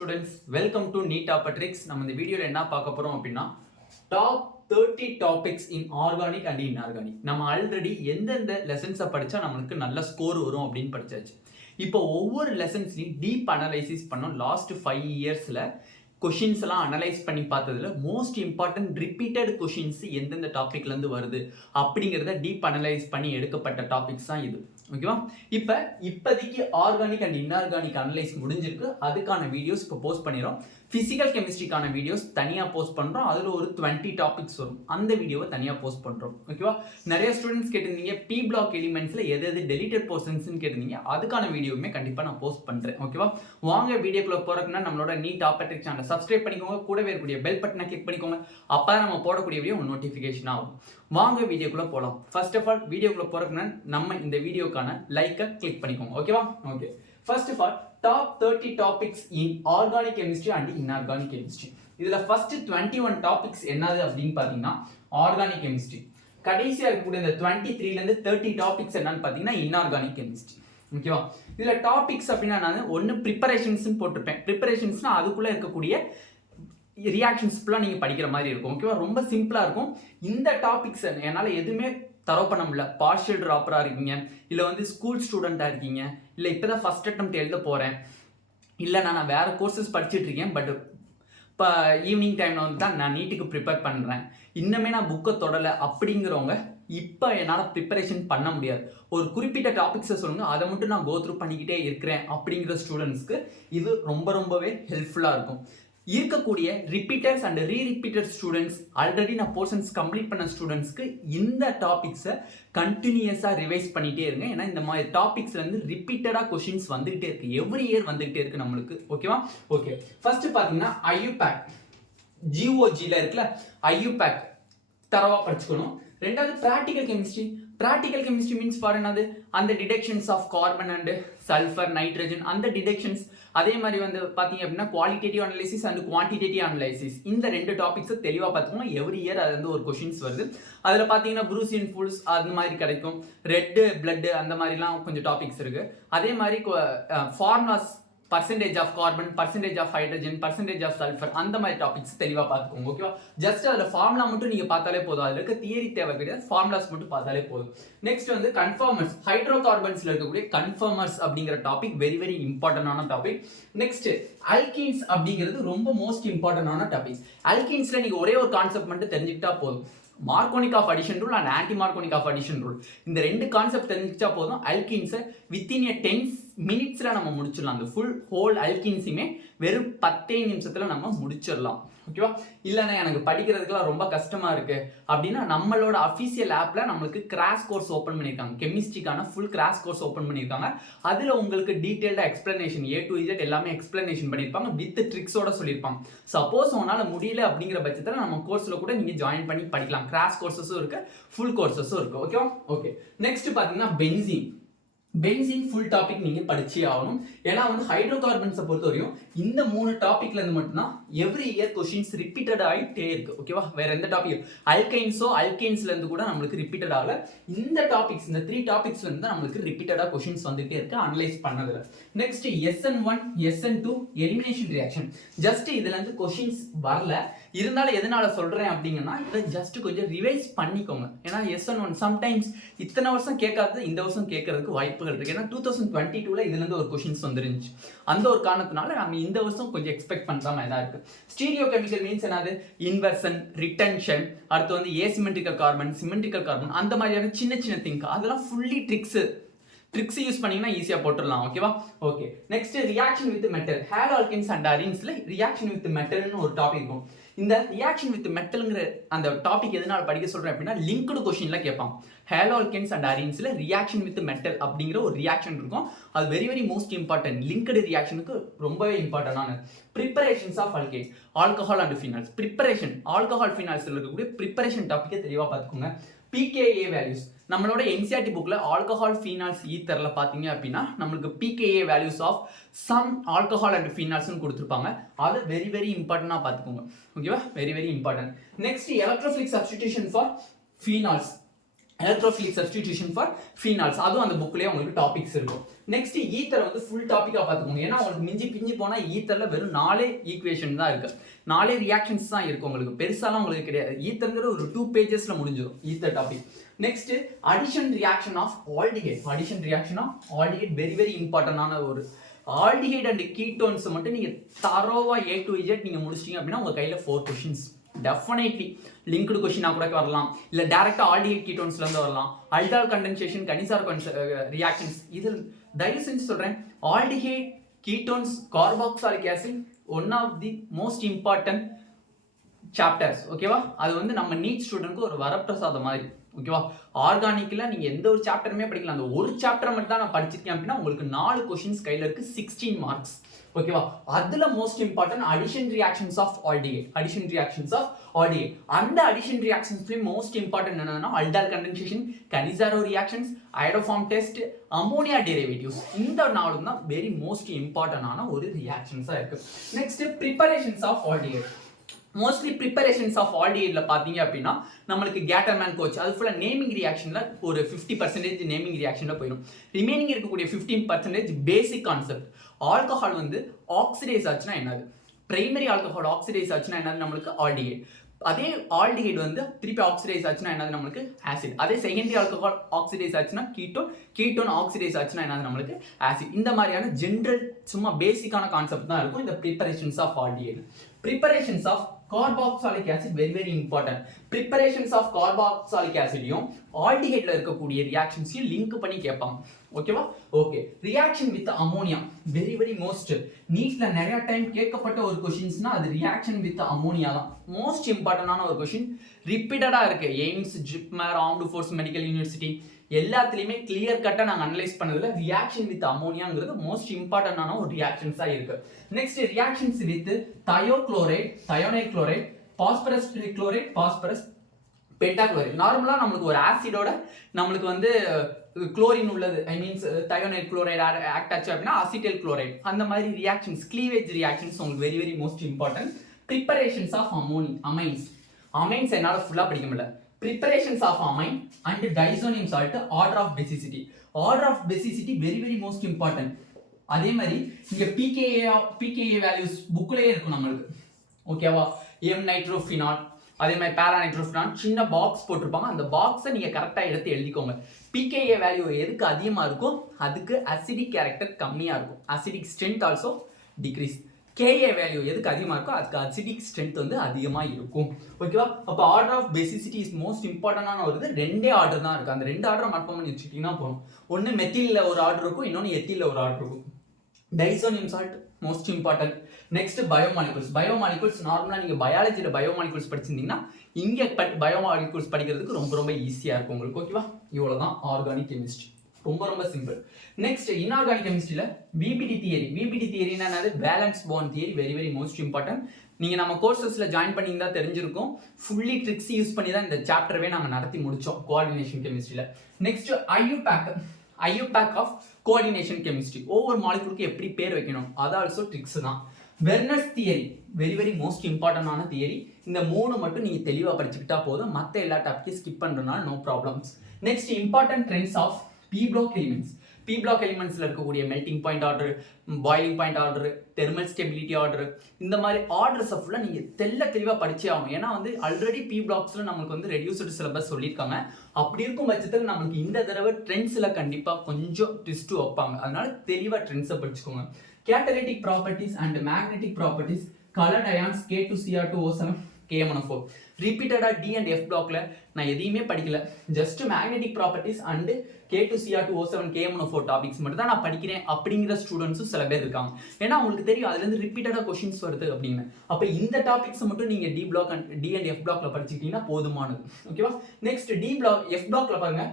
Students welcome to NEET டாப்பட்ரிக்ஸ். நம்ம இந்த வீடியோவில் என்ன பார்க்க போகிறோம் அப்படின்னா top 30 topics in organic and inorganic. நம்ம ஆல்ரெடி எந்தெந்த லெசன்ஸை படித்தா நம்மளுக்கு நல்ல ஸ்கோர் வரும் அப்படின்னு படித்தாச்சு. இப்போ ஒவ்வொரு லெசன்ஸ்லையும் டீப் அனலைசிஸ் பண்ணோம். லாஸ்ட் 5 இயர்ஸில் கொஷின்ஸ் எல்லாம் அனலைஸ் பண்ணி பார்த்ததுல மோஸ்ட் இம்பார்ட்டன்ட் ரிப்பீட்டட் கொஷின்ஸ் எந்தெந்த டாபிக்லேருந்து வருது அப்படிங்கிறத டீப் அனலைஸ் பண்ணி எடுக்கப்பட்ட டாபிக்ஸ் தான் இது. ஓகேவா? இப்போதைக்கு ஆர்கானிக் அண்ட் இன்ஆர்கானிக் அனலைஸ் முடிஞ்சிருக்கு. அதுக்கான வீடியோஸ் இப்போ போஸ்ட் பண்ணிடுறோம். ஃபிசிக்கல் கெமிஸ்ட்ரிக்கான வீடியோஸ் தனியாக போஸ்ட் பண்ணுறோம். அதில் ஒரு 20 டாபிக்ஸ் வரும். அந்த வீடியோவை தனியாக போஸ்ட் பண்ணுறோம். ஓகேவா? நிறைய ஸ்டூடெண்ட்ஸ் கேட்டிருந்தீங்க பி பிளாக் எலிமெண்ட்ஸில் எது டெலிட்டட் போர்ஷன்ஸ்னு கேட்டிருந்தீங்க. அதுக்கான வீடியோவுமே கண்டிப்பாக நான் போஸ்ட் பண்ணுறேன். ஓகேவா? வாங்க வீடியோக்குள்ளே போகிறதுக்குன்னா நம்மளோட நீட் டாப்பட்ரிக் சேனலை சப்ஸ்கிரைப் பண்ணிக்கோங்க. கூடவே இருக்கக்கூடிய பெல் பட்டனை கிளிக் பண்ணிக்கோங்க. அப்போ நம்ம போடக்கூடிய வீடியோ நோட்டிஃபிகேஷன் ஆகும். வாங்க வீடியோக்குள்ளே போகலாம். ஃபர்ஸ்ட் ஆஃப் ஆல் வீடியோக்குள்ளே போகிறதுக்குன்னா நம்ம இந்த வீடியோக்கான லைக்கை கிளிக் பண்ணிக்கோங்க. ஓகேவா? Okay. First of all top 30 topics in organic chemistry and inorganic chemistry. இதில் ஃபர்ஸ்ட் 21 டாபிக்ஸ் என்னது அப்படின்னு பார்த்தீங்கன்னா ஆர்கானிக் கெமிஸ்ட்ரி. கடைசியாக இருக்கக்கூடிய இந்த 23லேருந்து 30 டாபிக்ஸ் என்னன்னு பார்த்தீங்கன்னா இன்ஆர்கானிக் கெமிஸ்ட்ரி. ஓகேவா? இதில் டாபிக்ஸ் அப்படின்னா நான் ஒன்று ப்ரிப்பரேஷன்ஸ்னு போட்டிருப்பேன். ப்ரிப்பரேஷன்ஸ்னால் அதுக்குள்ளே இருக்கக்கூடிய ரியாக்ஷன்ஸ் ஃபுல்லாக நீங்கள் படிக்கிற மாதிரி இருக்கும். ஓகேவா? ரொம்ப சிம்பிளாக இருக்கும். இந்த டாபிக்ஸ் என்னால் எதுவுமே தரவு பண்ண முடியல. பார்ஷியல் ட்ராப்பராக இருக்கீங்க, இல்லை ஸ்கூல் ஸ்டூடெண்ட்டாக இருக்கீங்க, இல்லை இப்போ தான் ஃபஸ்ட் அட்டெம்ப்ட் எழுத போகிறேன், இல்லை நான் வேறு கோர்சஸ் படிச்சுட்டு இருக்கேன், பட் இப்போ ஈவினிங் டைமில் தான் நான் நீட்டுக்கு ப்ரிப்பேர் பண்ணுறேன், இன்னுமே நான் புக்கை தொடலை அப்படிங்கிறவங்க இப்போ என்னால் ப்ரிப்பரேஷன் பண்ண முடியாது, ஒரு குறிப்பிட்ட டாபிக்ஸை சொல்லுங்கள், அதை மட்டும் நான் கோத்ரூ பண்ணிக்கிட்டே இருக்கிறேன் அப்படிங்கிற ஸ்டூடெண்ட்ஸ்க்கு இது ரொம்பவே ஹெல்ப்ஃபுல்லாக இருக்கும். இருக்கக்கூடிய ரிப்பீட்டர்ஸ் அண்ட் ரீரிப்பீட்டர் ஸ்டூடெண்ட்ஸ், ஆல்ரெடி நான் போர்ஷன்ஸ் கம்ப்ளீட் பண்ண ஸ்டூடெண்ட்ஸ்க்கு இந்த டாபிக்ஸை கண்டினியூஸாக ரிவைஸ் பண்ணிகிட்டே இருங்க. ஏன்னா இந்த மாதிரி டாபிக்ஸ்லேருந்து ரிப்பீட்டடாக கொஷின்ஸ் வந்துகிட்டே இருக்குது, எவ்ரி இயர் வந்துகிட்டே இருக்குது நம்மளுக்கு. ஓகேவா? ஓகே. ஃபர்ஸ்ட் பார்த்தீங்கன்னா ஐயூபேக் ஜிஓஜியில் இருக்குல்ல, ஐயூபேக் தரவாக படிச்சுக்கணும். ரெண்டாவது practical chemistry. Practical chemistry means for என்னது, அந்த detections of carbon and sulphur, nitrogen, அந்த டிடெக்ஷன்ஸ். அதே மாதிரி பார்த்தீங்க அப்படின்னா qualitative analysis and quantitative analysis. இந்த 2 டாபிக்ஸை தெளிவாக பார்த்துக்கோங்க. எவ்ரி இயர் அது ஒரு கொஷின்ஸ் வருது. அதில் பார்த்தீங்கன்னா ப்ரூசியன் ஃபுல்ஸ் அந்த மாதிரி கிடைக்கும், ரெட்டு பிளட்டு அந்த மாதிரிலாம் கொஞ்சம் டாபிக்ஸ் இருக்குது. அதே மாதிரி formulas, percentage of carbon, percentage of hydrogen, percentage of sulphur, அந்த மாதிரி டாபிக்ஸ் தெளிவாக பார்த்துக்கோங்க. ஓகேவா? ஜஸ்ட் அதில் ஃபார்முலா மட்டும் நீங்கள் பார்த்தாலே போதும். அதில் இருக்க தியரி தேவை கிடையாது, ஃபார்முலாஸ் மட்டும் பார்த்தாலே போதும். நெக்ஸ்ட் கன்ஃபார்மர்ஸ், ஹைட்ரோ கார்பன்ஸில் இருக்கக்கூடிய கன்ஃபார்மர்ஸ் அப்படிங்கிற டாபிக் வெரி இம்பார்ட்டன்டான டாபிக். நெக்ஸ்ட் அல்கீன்ஸ் அப்படிங்கிறது ரொம்ப மோஸ்ட் இம்பார்ட்டன்டான டாபிக். அல்கீன்ஸில் நீங்கள் ஒரே ஒரு கான்செப்ட் மட்டும் தெரிஞ்சுக்கிட்டா போதும். Markovnikov of addition rule and anti Markovnikov of addition rule, இந்த 2 கான்செப்ட் தெரிஞ்சுக்கிட்டா போதும். அல்கீன்ஸை வித்தின் 10 மினிட்ஸில் நம்ம முடிச்சிடலாம். அந்த ஃபுல் ஹோல் அல்கீன்ஸுமே வெறும் 10 நிமிஷத்தில் நம்ம முடிச்சிடலாம். ஓகேவா? இல்லைண்ணா எனக்கு படிக்கிறதுக்குலாம் ரொம்ப கஷ்டமாக இருக்குது அப்படின்னா நம்மளோட அஃபீஷியல் ஆப்பில் நம்மளுக்கு கிராஷ் கோர்ஸ் ஓப்பன் பண்ணியிருக்காங்க. கெமிஸ்ட்ரிக்கான ஃபுல் கிராஷ் கோர்ஸ் ஓப்பன் பண்ணியிருக்காங்க. அதில் உங்களுக்கு டீட்டெயில்டாக எக்ஸ்பிளனேஷன் A to Z எல்லாமே எக்ஸ்பிளனேஷன் பண்ணியிருப்பாங்க, வித் ட்ரிக்ஸோட சொல்லியிருப்பாங்க. சப்போஸ் உங்களால் முடியல அப்படிங்கிற பட்சத்தில் நம்ம கோர்ஸில் கூட நீங்கள் ஜாயின் பண்ணி படிக்கலாம். கிராஷ் கோர்சஸும் இருக்குது, ஃபுல் கோர்சஸும் இருக்குது. ஓகேவா? ஓகே. நெக்ஸ்ட் பார்த்தீங்கன்னா பென்சீன் ஃபுல் டாபிக் நீங்கள் படிச்சே ஆகணும். ஏன்னா ஹைட்ரோ கார்பன்ஸை பொறுத்த வரையும் இந்த 3 டாபிக்லேருந்து மட்டும்தான் எவ்ரி இயர் கொஷின்ஸ் ரிப்பீட்டட் ஆகிட்டே இருக்கு. ஓகேவா? வேற எந்த டாபிக் அல்கைன்ஸ்லேருந்து கூட நம்மளுக்கு ரிப்பீட்டட் ஆகல. இந்த டாபிக்ஸ், இந்த 3 டாபிக்ஸ்லேருந்து தான் நம்மளுக்கு ரிப்பீட்டடாக கொஷின்ஸ் வந்துகிட்டே இருக்கு அனலைஸ் பண்ணதில். Next SN1 SN2 elimination reaction. Just இதுலேருந்து கொஷின்ஸ் வரல, இருந்தாலும் எதனால சொல்கிறேன் அப்படிங்கன்னா இதை ஜஸ்ட் கொஞ்சம் ரிவைஸ் பண்ணிக்கோங்க. ஏன்னா SN1 சம்டைம்ஸ் இத்தனை வருஷம் கேட்காதது இந்த வருஷம் கேட்கறதுக்கு வாய்ப்புகள் இருக்கு. ஏன்னா 2022ல இதுலேருந்து ஒரு கொஷின்ஸ் வந்துருந்துச்சு. அந்த ஒரு காரணத்தினால நம்ம இந்த வருஷம் கொஞ்சம் எக்ஸ்பெக்ட் பண்ணுற மாதிரி தான் இருக்கு. ஸ்டீரியோ கெமிக்கல் மீன்ஸ் என்னது, இன்வர்ஷன், ரிட்டன்ஷன், அடுத்து ஏசிமெட்ரிக்கல் கார்பன், சிமெட்ரிக்கல் கார்பன், அந்த மாதிரியான சின்ன திங்க், அதெல்லாம் ஃபுல்லி ட்ரிக்ஸ் யூஸ் பண்ணீங்கன்னா ஈஸியாக போட்டுடலாம். ஓகேவா? Okay. Next reaction with metal, halo alkenes and அரீன்ஸ்ல ரியாக்ஷன் வித் மெட்டல்னு ஒரு டாபிக் இருக்கும். இந்த ரியாக்ஷன் வித் மெட்டல்ங்கிற அந்த டாபிக் எதனால படிக்க சொல்றேன் அப்படின்னா லிங்க்டு கொஸ்டின்ல கேட்பாங்க. ஹேலோ ஆல்கீன்ஸ் அண்ட் அரீன்ஸ்ல ரியாக்ஷன் வித் மெட்டல் அப்படிங்கிற ஒரு ரியாக்ஷன் இருக்கும். அது வெரி மோஸ்ட் இம்பார்ட்டன்ட். லிங்க்டு ரியாக்ஷனுக்கு ரொம்பவே இம்பார்ட்டன்டான preparations of alkane, alcohol and phenols. Preparation alcohol ஃபினால்ஸ்ல இருக்கக்கூடிய ப்ரிப்பரேஷன் டாபிக்கை தெளிவாக பார்த்துக்கோங்க. pKa வேல்யூஸ், நம்மளோட NCERT புக்ல ஆல்கஹால் ஃபீனால்ஸ் ஈத்தர்ல பாத்தீங்க அப்படின்னா நம்மளுக்கு pKa values of some alcohol and ஃபீனால்ஸ்னு கொடுத்துருப்பாங்க. அதை வெரி இம்பார்ட்டன்டா பார்த்துக்கோங்க. ஓகேவா? Very important. Next electrophilic substitution for phenols. Electrophilic substitution for phenols, அதுவும் அந்த புக்லேயே உங்களுக்கு டாபிக்ஸ் இருக்கும். நெக்ஸ்ட் ஈத்தர் வந்து ஃபுல் டாப்பிக்காக பார்த்துக்கோங்க. ஏன்னா உங்களுக்கு மிஞ்சி பிஞ்சி போனால் ஈத்தரில் வெறும் 4 ஈக்குவேஷன் தான் இருக்குது, 4 ரியாக்ஷன்ஸ் தான் இருக்கும். உங்களுக்கு பெருசாலாம் உங்களுக்கு கிடையாது. ஈத்தர்ங்கிற ஒரு 2 பேஜஸ்ல முடிஞ்சிடும் ether topic. Next addition reaction of aldehyde. Addition reaction of aldehyde very very இம்பார்ட்டன்டான ஒரு ஆல்டிஹைட் அண்ட் கீட்டோன்ஸ் மட்டும் நீங்கள் தரோவா A to Z நீங்கள் முடிச்சிட்டீங்க அப்படின்னா உங்கள் கையில் 4 கொஷின்ஸ் டெஃபினெட்லி லிங்க்டு கொஷினாக கூட வரலாம், இல்லை டேரெக்டாக ஆல்டிஹைட் கீட்டோன்ஸ்லேருந்து வரலாம். அல்டால் கண்டென்சேஷன், கனிசார் ரியாக்ஷன்ஸ், இதில் தயவு செஞ்சு சொல்கிறேன், aldehyde ketones carboxylic acid one of the most important chapters. ஓகேவா? அது வந்து நம்ம நீட் ஸ்டூடெண்ட்க்கு ஒரு வரப்பிரசாதம் மாதிரி. ஓகேவா? ஆர்கானிக்ல நீங்க எந்த ஒரு சாப்டருமே படிக்கலாம், அந்த ஒரு சாப்டர் மட்டும் தான் நான் படிச்சிருக்கேன் அப்படின்னா உங்களுக்கு 4 கொஸ்டின்ஸ் கையில இருக்கு, 16 மார்க்ஸ். ஓகேவா? அதுல most important addition reactions of aldehyde. Addition reactions of aldehyde, அந்த அடிஷன் ரியாக்ஷன்ஸ்லயும் மோஸ்ட் இம்பார்ட்டன்ட் என்னன்னா aldol condensation, Cannizzaro reactions, iodoform test, ammonia derivatives. இந்த 4 தான் வெரி மோஸ்ட் இம்பார்ட்டன்டான ஒரு ரியாக்ஷன்ஸா இருக்கு. Next preparations of aldehyde. Mostly preparations of ஆல்டிஹைட்ல பார்த்தீங்க அப்படின்னா நம்மளுக்கு கேட்டர்மேன் கோச் அது ஃபுல்லாக நேமிங் ரியாக்ஷனில் ஒரு 50% நேமிங் ரியாக்ஷனில் போயிடும். ரிமைனிங் இருக்கக்கூடிய 15% பேசிக் கான்செப்ட். ஆல்கஹால் வந்து ஆக்சிடைஸ் ஆச்சுன்னா என்னது, பிரைமரி ஆல்கஹால் ஆக்சிடைஸ் ஆச்சுன்னா என்னது நம்மளுக்கு ஆல்டிஹைட். அதே ஆல்டிஹைட் வந்து திருப்பி ஆக்சிடைஸ் ஆச்சுன்னா என்னது நம்மளுக்கு ஆசிட். அதே செகண்டரி ஆல்கஹால் ஆக்சிடைஸ் ஆச்சுன்னா கீட்டோன், கீட்டோன் ஆக்சிடைஸ் ஆச்சுன்னா என்னது நம்மளுக்கு ஆசிட். இந்த மாதிரியான ஜென்ரல் சும்மா பேசிக்கான கான்செப்ட் தான் இருக்கும் இந்த preparations of aldehyde. Preparations of carboxylic acid very very important. Preparations of carboxylic acidயும் ஆல்டிஹைட்ல இருக்கக்கூடிய ரியாக்ஷன்ஸையும் லிங்க் பண்ணி கேட்பாங்க. ஓகேவா? Okay. Reaction with ammonia very very most நீட்ல நிறைய டைம் கேட்கப்பட்ட ஒரு கொஸ்டின்ஸ்னா அது ரியாக்ஷன் வித் அமோனியா தான் மோஸ்ட் இம்பார்ட்டன்டான ஒரு கொஸ்டின். ரிப்பீட்டடா இருக்கு AIIMS, JIPMER, armed force medical university எல்லாத்துலேயுமே கிளியர் கட்டாக நாங்கள் அனலைஸ் பண்ணதில் ரியாக்ஷன் வித் அமோனியாங்கிறது மோஸ்ட் இம்பார்ட்டன்டான ஒரு ரியாக்ஷன்ஸாக இருக்கு. Next reactions with thiochloride, thionyl chloride, phosphorus chloride, phosphorus pentachloride. நார்மலாக நம்மளுக்கு ஒரு ஆசிடோட நம்மளுக்கு வந்து குளோரின் உள்ளது, I means thionyl chloride act ஆச்சு அப்படின்னா அசிட்டைல் குளோரைட். அந்த மாதிரி ரியாக்ஷன்ஸ் கிளீவேஜ் ரியாக்ஷன்ஸ் உங்களுக்கு very very most important. Preparations of amines. Amines என்னால் ஃபுல்லாக படிக்க முடியல. Preparations of amine and diazonium salt, order of basicity. Order of basicity very very most important. அதே மாதிரி இங்க pKa values புக்லயே இருக்கும் நம்மளுக்கு. ஓகேவா? M நைட்ரோஃபினால், அதே மாதிரி பேரா நைட்ரோஃபினால் சின்ன பாக்ஸ் போட்டிருப்பாங்க. அந்த பாக்ஸை நீங்க கரெக்டா எடுத்து எழுதிக்கோங்க. pKa வேல்யூ எதுக்கு அதிகமா இருக்கும் அதுக்கு அசிடிக் கேரக்டர் கம்மியா இருக்கும். Acidic strength also decrease. Ka value எதுக்கு அதிகமாக இருக்கோ அதுக்கு அசிடிக் ஸ்ட்ரென்த் வந்து அதிகமாக இருக்கும். ஓகேவா? அப்போ order of basicity is most இம்பார்ட்டன்டான ஒரு இது. 2 ஆர்டர் தான் இருக்குது. அந்த 2 ஆர்டரை மல்பம் பண்ணி வச்சுக்கிட்டீங்கன்னா போதும். ஒன்று மெத்திலில் ஒரு ஆர்டர் இருக்கும், இன்னொன்று எத்திலில் ஒரு ஆர்டர் இருக்கும். Diazonium salt most important. Next biomolecules. Biomolecules நார்மலாக நீங்கள் பயாலஜியில் பயோமாலிகுல்ஸ் படிச்சிருந்தீங்கன்னா இங்கே பயோமாலிகுல்ஸ் படிக்கிறதுக்கு ரொம்ப ரொம்ப ஈஸியாக இருக்கும் உங்களுக்கு. ஓகேவா? இவ்வளோ தான் ஆர்கானிக் கெமிஸ்ட்ரி, ரொம்ப ரொம்ப சிம்பிள். நெக்ஸ்ட் இன்ஆர்கானிக் கெமிஸ்ட்ரியில விபிடி தியரி. விபிடி தியரினா என்னது? Valence bond theory very very most important. நீங்க நம்ம கோர்சஸ்ல ஜாயின் பண்ணியிருந்தா தெரிஞ்சிருக்கும். ஃபுல்லி ட்ரிக்ஸ் யூஸ் பண்ணி தான் இந்த சாப்டர்வே நாங்கள் நடத்தி முடிச்சோம் கோஆர்டினேஷன் கெமிஸ்ட்ரியில. Next IUPAC of coordination chemistry. ஒவ்வொரு மாலிகுலுக்கு எப்படி பேர் வைக்கணும் அது ஆல்சோ ட்ரிக்ஸ் தான். Werner's theory very very most இம்பார்ட்டன்டான தியரி. இந்த 3 மட்டும் நீங்க தெளிவாக படிச்சுக்கிட்டா போதும். மற்ற எல்லா டாப்பிக்கையும் ஸ்கிப் பண்றதுனால no problems. Next important trends of P block elements. P block elementsல இருக்கக்கூடிய melting point order, boiling point order, thermal stability order, இந்த மாதிரி ஆர்டர்ஸை ஃபுல்லாக நீங்கள் தெளிவாக படிச்சே ஆகும். ஏன்னா வந்து ஆல்ரெடி P பிளாக்ஸில் நம்மளுக்கு வந்து ரெடியூஸ்டு சிலபஸ் சொல்லியிருக்காங்க. அப்படி இருக்கும் பட்சத்தில் நம்மளுக்கு இந்த தடவை ட்ரெண்ட்ஸில் கண்டிப்பாக கொஞ்சம் ட்விஸ்ட் வைப்பாங்க. அதனால தெளிவாக ட்ரெண்ட்ஸை படிச்சுக்கோங்க. Catalytic properties and magnetic properties, coloured ions K2Cr2O7, KMnO4. ரிப்பீட்டடாக D and F பிளாக்ல நான் எதையுமே படிக்கல. Just magnetic properties and K2Cr2O7, KMnO4 topics மட்டும் தான் நான் படிக்கிறேன் அப்படிங்கிற ஸ்டூடெண்ட்ஸும் சில பேர் இருக்காங்க. ஏன்னா உங்களுக்கு தெரியும் அதுலேருந்து ரிப்பீட்டடாக கொஸ்டின்ஸ் வருது அப்படின்னு. அப்போ இந்த டாபிக்ஸ் மட்டும் நீங்கள் D and F பிளாக்ல படிச்சுக்கிட்டீங்கன்னா போதுமானது. ஓகேவா? நெக்ஸ்ட் F பிளாக்ல பாருங்க.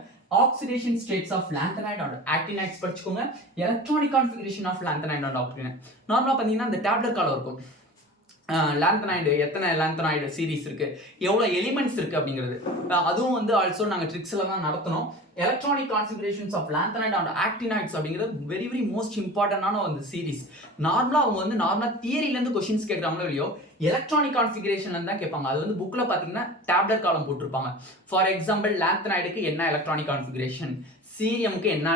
Oxidation states of lanthanide and actinides படிச்சுக்கோங்க. Electronic configuration of lanthanide and actinide. நார்மலாக பார்த்தீங்கன்னா இந்த டேப்லெட் காலம் இருக்கும். லாந்தனாய்டு எத்தனை லாந்தனாய்டு சீரிஸ் இருக்கு, எவ்வளோ எலிமெண்ட்ஸ் இருக்கு அப்படிங்கிறது. அதுவும் வந்து ஆல்சோ நாங்கள் ட்ரிக்ஸ்ல தான் நடத்தினோம். Electronic configurations of lanthanoid and ஆக்டினாய்ட்ஸ் அப்படிங்கிறது வெரி வெரி மோஸ்ட் இம்பார்ட்டன்டான ஒரு சீரிஸ். நார்மலாக அவங்க வந்து நார்மலாக தியரியிலேருந்து கொஸ்டின்ஸ் கேட்குறாங்களோ இல்லையோ, எலக்ட்ரானிக் கான்ஃபிகரேஷன்ல தான் கேட்பாங்க. அது வந்து புக்கில் பார்த்தீங்கன்னா டேப்லெட் காலம் போட்டிருப்பாங்க. ஃபார் எக்ஸாம்பிள் லாந்தனாய்டுக்கு என்ன எலக்ட்ரானிக் கான்ஃபிகரேஷன், சீரியமுக்கு என்ன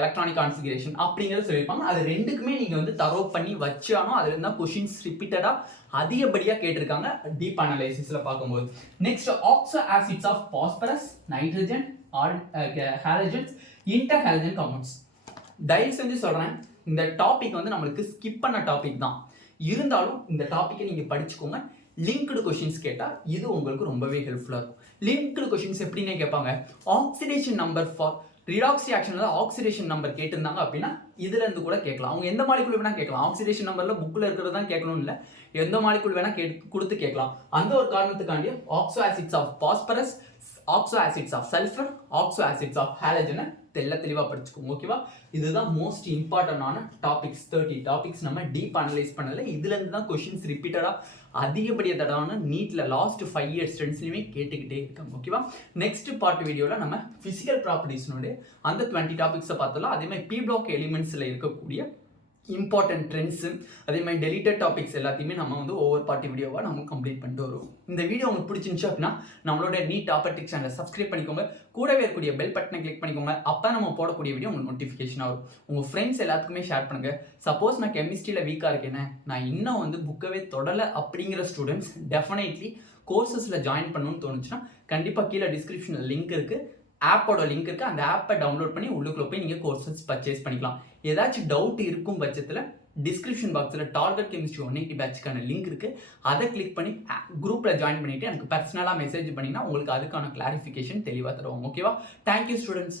எலக்ட்ரானிக் கான்ஃபிகரேஷன் அப்படிங்கிறத சொல்லியிருப்பாங்க. அது ரெண்டுக்குமே நீங்கள் வந்து தரோ பண்ணி வச்சாலும் அதுல இருந்தால் கொஷின்ஸ் ரிப்பீட்டடாக அதிகப்படியாக கேட்டிருக்காங்க டீப் அனலைசிஸில் பார்க்கும்போது. Next oxo acids of phosphorus, nitrogen, halogens, inter halogen compounds. தயவு செஞ்சு சொல்கிறேன், இந்த டாபிக் வந்து நம்மளுக்கு ஸ்கிப் பண்ண டாபிக் தான். இருந்தாலும் இந்த டாப்பிக்கை நீங்கள் படிச்சுக்கோங்க. லிங்க்டு கொஷின்ஸ் கேட்டால் இது உங்களுக்கு ரொம்பவே ஹெல்ப்ஃபுல்லாக இருக்கும். லிங்க்டு கொஷின்ஸ் எப்படின்னே கேட்பாங்க. ஆக்சிடேஷன் நம்பர் ஃபார் ரிடாக்ஸ் ரியாக்ஷன்ல ஆக்சிடேஷன் நம்பர் கேட்டிருந்தாங்க அப்படின்னா இதுல இருந்து கூட கேட்கலாம். அவங்க எந்த மாலிகுல் வேணா கேட்கலாம். ஆக்சிடேஷன் நம்பர்ல புக்ல இருக்கிறது தான் கேட்கணும் இல்லை, எந்த மாலிகுல் வேணா கொடுத்து கேட்கலாம். அந்த ஒரு காரணத்துக்காண்டி oxo acids of phosphorus, oxo acids of sulphur, oxo acids of ஹாலஜனை தெளிவாக படிச்சுக்கோங்க. ஓகேவா? இதுதான் மோஸ்ட் இம்பார்ட்டன்டான டாபிக்ஸ். 30 டாபிக்ஸ் நம்ம டீப் அனலைஸ் பண்ணல. இதுல இருந்து தான் கொஸ்டின்ஸ் ரிப்பீட்டடா அதிகப்படிய தடவை நீட்ல லாஸ்ட் 5 இயர்ஸ் ஸ்டூடெண்ட்ஸ்லையுமே கேட்டுக்கிட்டே இருக்காங்க. ஓகேவா? நெக்ஸ்ட் பார்ட் வீடியோவில் நம்ம ஃபிசிக்கல் ப்ராப்பர்ட்டிஸ்னுடைய அந்த 20 டாபிக்ஸை பார்த்தலாம். அதே மாதிரி பி பிளாக் எலிமெண்ட்ஸில் இருக்கக்கூடிய இம்பார்ட்டன்ட் ட்ரெண்ட்ஸு, அதே மாதிரி டெலிட்டட் டாபிக்ஸ் எல்லாத்தையுமே நம்ம வந்து ஒவ்வொரு பார்ட்டி வீடியோவாக நம்ம கம்ப்ளீட் பண்ணிட்டு வருவோம். இந்த வீடியோ உங்களுக்கு பிடிச்சிருந்துச்சு அப்படின்னா நம்மளோட நீட் டாப்பர் டிக்ஸ் சேனலை சப்ஸ்கிரைப் பண்ணிக்கோங்க. கூடவே இருக்கக்கூடிய பெல் பட்டனை கிளிக் பண்ணிக்கோங்க. அப்போ நம்ம போடக்கூடிய வீடியோ உங்களுக்கு நோட்டிஃபிகேஷன் ஆகும். உங்கள் ஃப்ரெண்ட்ஸ் எல்லாத்துக்குமே ஷேர் பண்ணுங்கள். சப்போஸ் நான் கெமிஸ்ட்ரியில் வீக்காக இருக்கேன்னு, நான் இன்னும் வந்து புக்கவே தொடலை அப்படிங்கிற ஸ்டூடெண்ட்ஸ் டெஃபினெட்லி கோர்சஸில் ஜாயின் பண்ணணும்னு தோணுச்சுன்னா கண்டிப்பாக கீழே டிஸ்கிரிப்ஷனில் லிங்க் இருக்குது, ஆப்போட லிங்க் இருக்குது. அந்த ஆப்பை டவுன்லோட் பண்ணி உள்ளுக்குள்ள போய் நீங்கள் கோர்சஸ் பர்ச்சேஸ் பண்ணிக்கலாம். ஏதாச்சும் டவுட் இருக்கும் பட்சத்தில் டிஸ்கிரிப்ஷன் பாக்ஸில் டார்கெட் கெமிஸ்ட்ரி 180 பேட்சுக்கான லிங்க் இருக்குது. அதை கிளிக் பண்ணி குரூப்பில் ஜாயின் பண்ணிவிட்டு எனக்கு பர்சனலாக மெசேஜ் பண்ணிங்கன்னா உங்களுக்கு அதுக்கான கிளாரிஃபிகேஷன் தெளிவாக தருவாங்க. ஓகேவா? Thank you students.